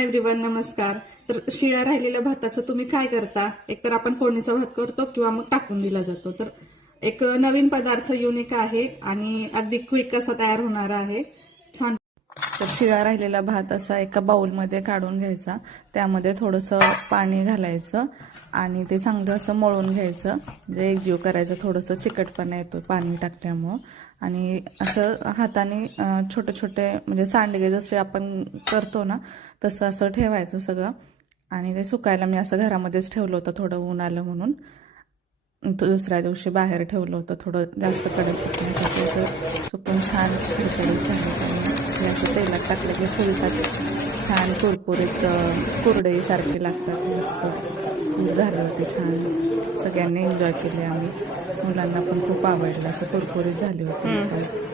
Hi everyone, नमस्कार. तर शिळ्या राहिलेल्या भाताचं तुम्ही काय करता? एकतर आपण फोडणीचा भात करतो किंवा मग टाकून दिला जातो. तर एक नवीन पदार्थ युनिक आहे आणि अगदी क्विक असा तयार होणारा आहे. छान. तर शिळा राहिलेला भात असा एका बाउलमध्ये काढून घ्यायचा. त्यामध्ये थोडंसं पाणी घालायचं आणि ते चांगलं असं मळून घ्यायचं. म्हणजे एकजीव करायचं. थोडंसं चिकटपणा येतो पाणी टाकल्यामुळं. आणि असं हाताने छोटे छोटे म्हणजे सांडगे जसे आपण करतो ना तसं असं ठेवायचं सगळं. आणि ते सुकायला मी असं घरामध्येच ठेवलं होतं, थोडं ऊन आलं म्हणून. दुसऱ्या दिवशी बाहेर ठेवलं होतं थोडं जास्त कडक सुकण्यासाठी. असं सुकून छान कुरकुरीत झाले आणि असं तेलात टाकलं की फुलतात छान कुरकुरीत, कुरडईसारखे लागतात. मस्त झाले होते छान. सगळ्यांनी एन्जॉय केले आम्ही. मुलांना पण खूप आवडलं. असं कुरकुरीत झाले होते.